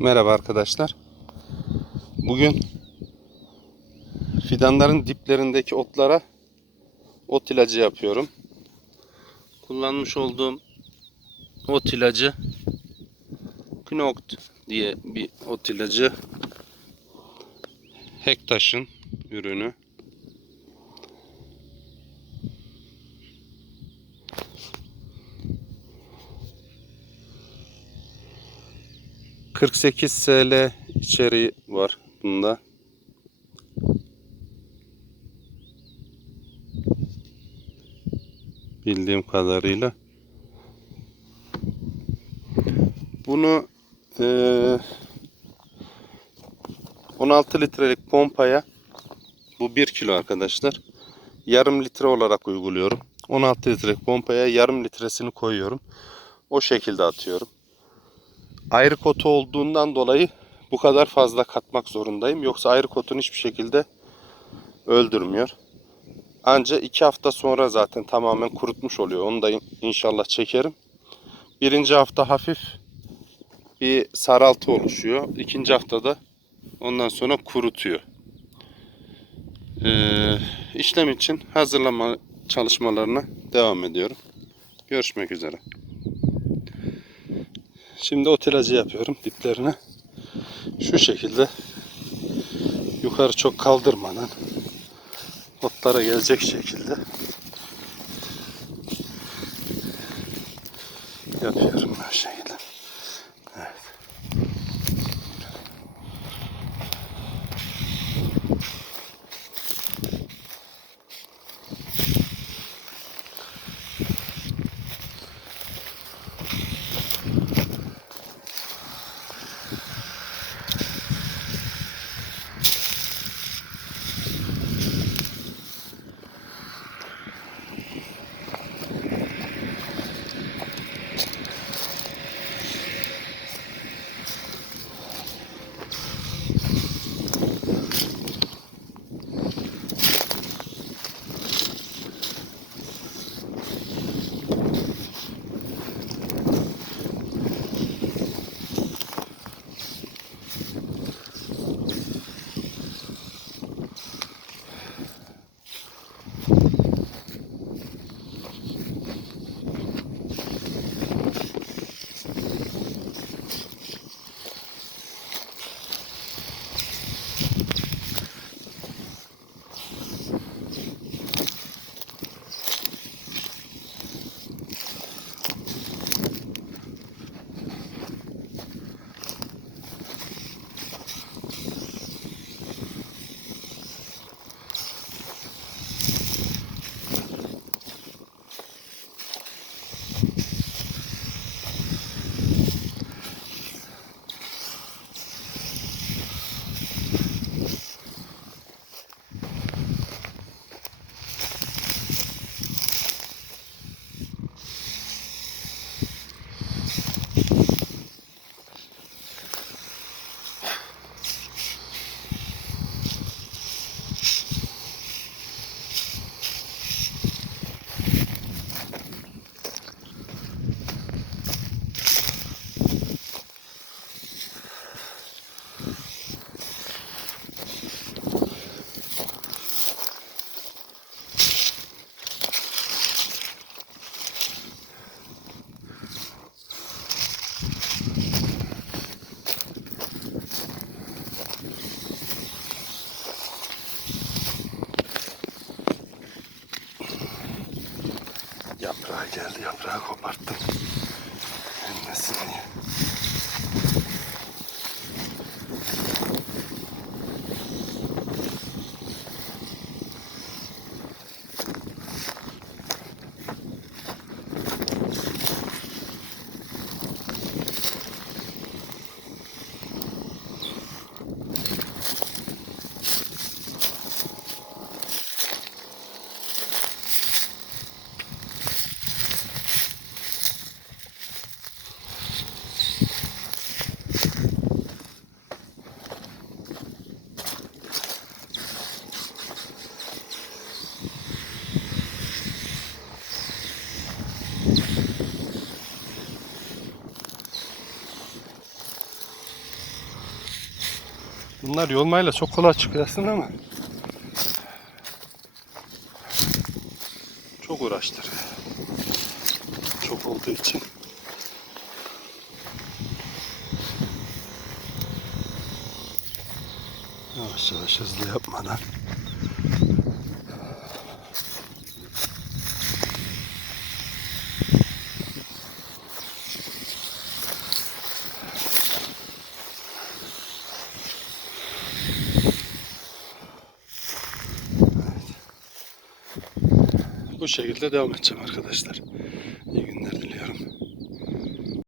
Merhaba arkadaşlar. Bugün fidanların diplerindeki otlara ot ilacı yapıyorum. Kullanmış olduğum ot ilacı Knokt diye bir ot ilacı. Hektaş'ın ürünü. ...48 SL içeriği var bunda. Bildiğim kadarıyla. Bunu eee 16 litrelik pompaya bu 1 kilo arkadaşlar. Yarım litre olarak uyguluyorum. 16 litrelik pompaya yarım litresini koyuyorum. O şekilde atıyorum. Ayrı kotu olduğundan dolayı bu kadar fazla katmak zorundayım. Yoksa ayrı kotun hiçbir şekilde öldürmüyor. Anca 2 hafta sonra zaten tamamen kurutmuş oluyor. Onu da inşallah çekerim. Birinci hafta hafif bir saraltı oluşuyor. İkinci haftada ondan sonra kurutuyor. Ee, işlem için hazırlama çalışmalarına devam ediyorum. Görüşmek üzere. Şimdi otelacı yapıyorum diplerine. Şu şekilde yukarı çok kaldırmadan otlara gelecek şekilde yapıyorum bu şekilde. Geldi. Yaprağı koparttım. Elmesin diye. Bunlar yolmayla çok kolay çıkıyor aslında ama çok uğraştırıyor. Çok olduğu için. Yavaş yavaş hızlı yapmadan. Şekilde devam edeceğim arkadaşlar. İyi günler.